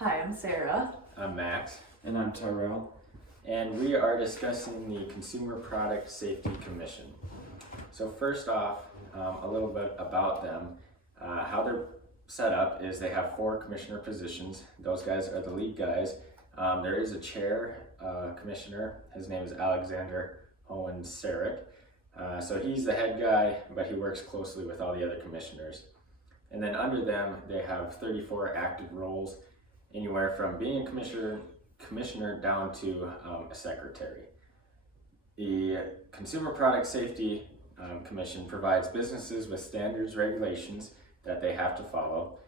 Hi, I'm Sarah. I'm Max, And I'm Tyrell. and we are discussing the Consumer Product Safety Commission. So first off, a little bit about them. How they're set up is they have 4 commissioner positions. Those guys are the lead guys. There is a chair commissioner. His name is Alexander Owen Sarek. So he's the head guy, but he works closely with all the other commissioners. And then under them, they have 34 active roles, anywhere from being a commissioner down to a secretary. The Consumer Product Safety Commission provides businesses with standards, regulations that they have to follow.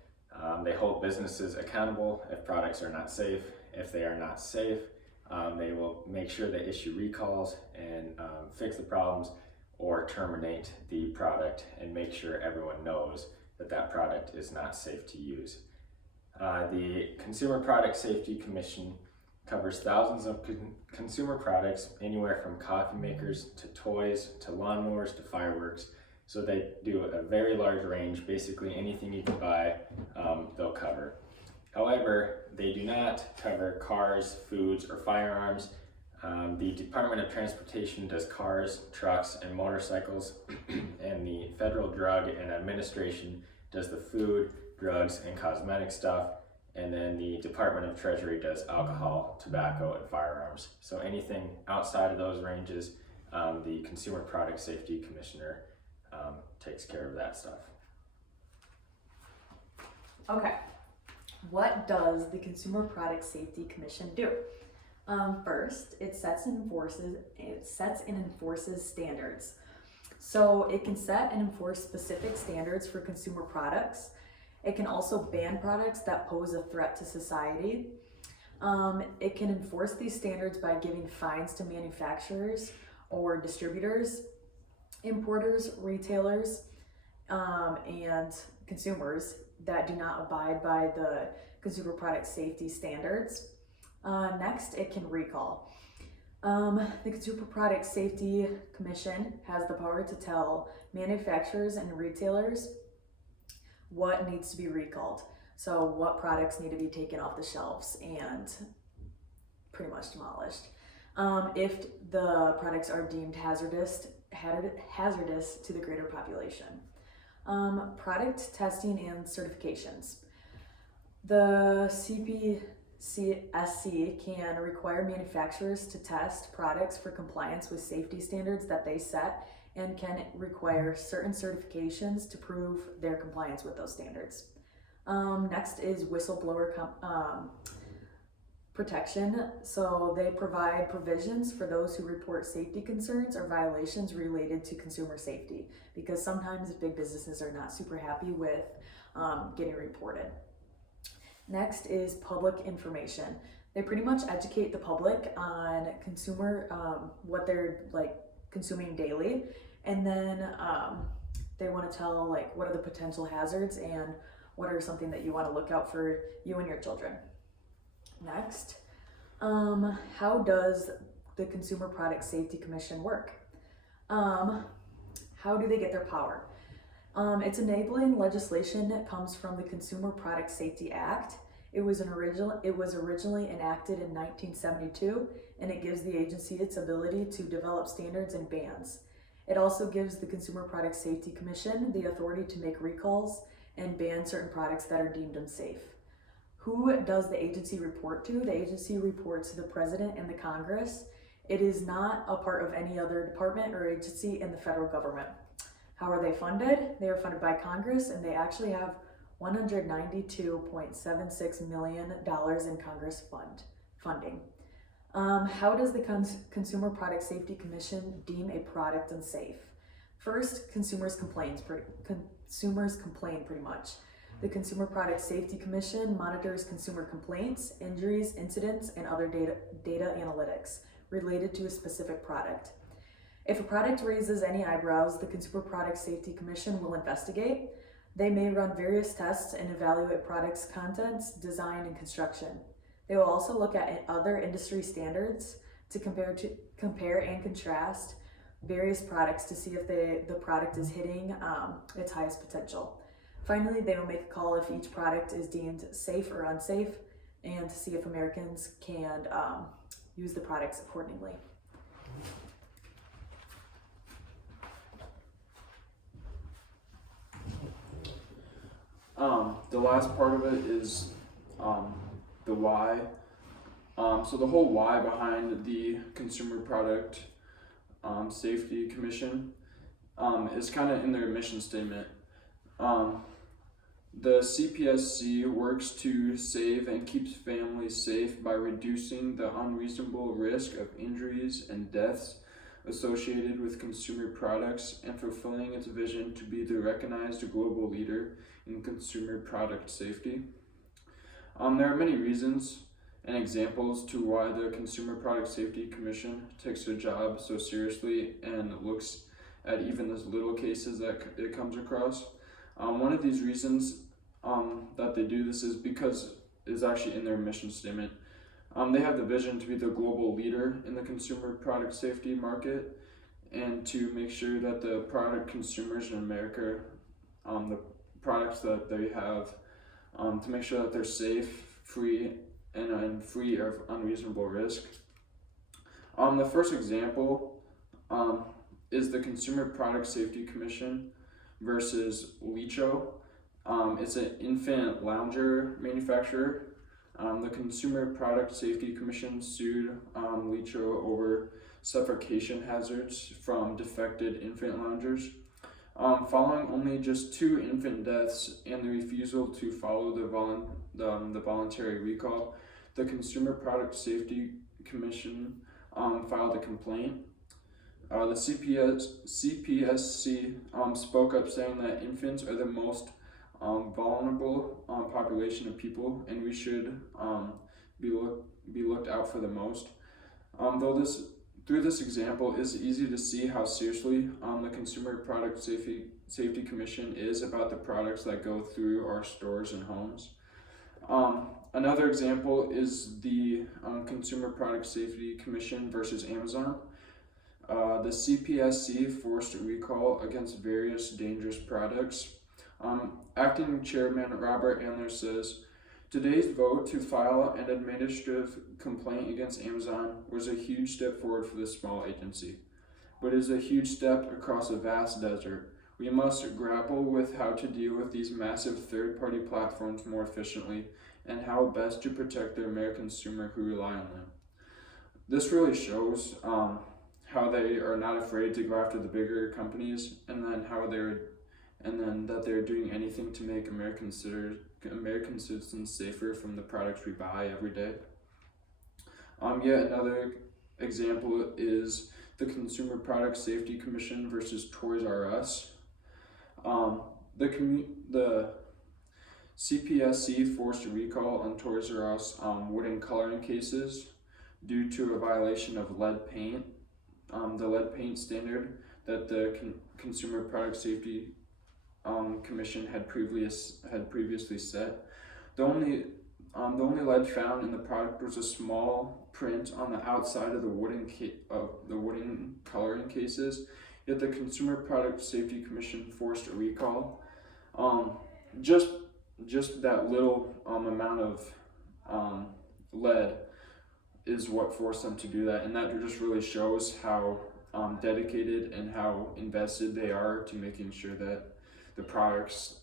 They hold businesses accountable if products are not safe. If they are not safe, they will make sure they issue recalls and fix the problems or terminate the product and make sure everyone knows that that product is not safe to use. The Consumer Product Safety Commission covers thousands of consumer products, anywhere from coffee makers to toys to lawnmowers to fireworks. So they do a very large range. Basically anything you can buy, they'll cover. However, they do not cover cars, foods, or firearms. The Department of Transportation does cars, trucks, and motorcycles, and the Federal Drug and Administration does the food, drugs, and cosmetic stuff, and then the Department of Treasury does alcohol, tobacco, and firearms. So anything outside of those ranges, the Consumer Product Safety Commissioner takes care of that stuff. Okay, what does the Consumer Product Safety Commission do? First, it sets and enforces standards. So it can set and enforce specific standards for consumer products. It can also ban products that pose a threat to society. It can enforce these standards by giving fines to manufacturers or distributors, importers, retailers, and consumers that do not abide by the consumer product safety standards. Next, it can recall. The Consumer Product Safety Commission has the power to tell manufacturers and retailers what needs to be recalled. So what products need to be taken off the shelves and pretty much demolished. If the products are deemed hazardous to the greater population. Product testing and certifications. The CPSC can require manufacturers to test products for compliance with safety standards that they set and can require certain certifications to prove their compliance with those standards. Next is whistleblower protection. So they provide provisions for those who report safety concerns or violations related to consumer safety, because sometimes big businesses are not super happy with getting reported. Next is public information. They pretty much educate the public on what they're consuming daily, and then they want to tell what are the potential hazards and what are something that you want to look out for you and your children. Next, how does the Consumer Product Safety Commission work? How do they get their power? It's enabling legislation that comes from the Consumer Product Safety Act. It was originally enacted in 1972, and it gives the agency its ability to develop standards and bans. It also gives the Consumer Product Safety Commission the authority to make recalls and ban certain products that are deemed unsafe. Who does the agency report to? The agency reports to the President and the Congress. It is not a part of any other department or agency in the federal government. How are they funded? They are funded by Congress, and they actually have $192.76 million in Congress funding. How does the Consumer Product Safety Commission deem a product unsafe? First, consumers complain pretty much. The Consumer Product Safety Commission monitors consumer complaints, injuries, incidents, and other data analytics related to a specific product. If a product raises any eyebrows, the Consumer Product Safety Commission will investigate. They may run various tests and evaluate products' contents, design, and construction. They will also look at other industry standards to compare and contrast various products to see if the product is hitting its highest potential. Finally, they will make a call if each product is deemed safe or unsafe. and to see if Americans can use the products accordingly. The last part of it is the why. So the whole why behind the Consumer Product Safety Commission is kind of in their mission statement. The CPSC works to save and keeps families safe by reducing the unreasonable risk of injuries and deaths associated with consumer products and fulfilling its vision to be the recognized global leader in consumer product safety. There are many reasons and examples to why the Consumer Product Safety Commission takes their job so seriously and looks at even the little cases that it comes across. One of these reasons that they do this is because it's actually in their mission statement. They have the vision to be the global leader in the consumer product safety market and to make sure that the product consumers in America, the products that they have, to make sure that they're safe, free, and free of unreasonable risk. The first example is the Consumer Product Safety Commission versus Lecho. It's an infant lounger manufacturer. The Consumer Product Safety Commission sued Lecho over suffocation hazards from defected infant loungers. Following only just 2 infant deaths and the refusal to follow the voluntary recall, the Consumer Product Safety Commission filed a complaint. The CPSC spoke up saying that infants are the most vulnerable population of people, and we should be looked out for the most. Through this example, it's easy to see how seriously the Consumer Product Safety Commission is about the products that go through our stores and homes. Another example is the Consumer Product Safety Commission versus Amazon. The CPSC forced a recall against various dangerous products. Acting Chairman Robert Andler says, "Today's vote to file an administrative complaint against Amazon was a huge step forward for this small agency, but it is a huge step across a vast desert. We must grapple with how to deal with these massive third-party platforms more efficiently and how best to protect the American consumer who rely on them." This really shows how they are not afraid to go after the bigger companies, and then that they're doing anything to make American citizens safer from the products we buy every day. Yet another example is the Consumer Product Safety Commission versus Toys R Us. The CPSC forced a recall on Toys R Us wooden coloring cases due to a violation of lead paint, the lead paint standard that the Consumer Product Safety Commission had previously set. The only lead found in the product was a small print on the outside of the wooden coloring cases. Yet the Consumer Product Safety Commission forced a recall. Just that little amount of lead is what forced them to do that, and that just really shows how dedicated and how invested they are to making sure that the products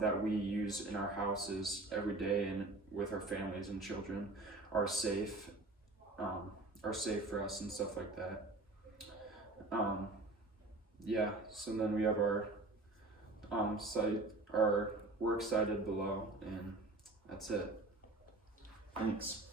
that we use in our houses every day and with our families and children are safe for us and stuff like that. So then we have our works cited below, and that's it. Thanks.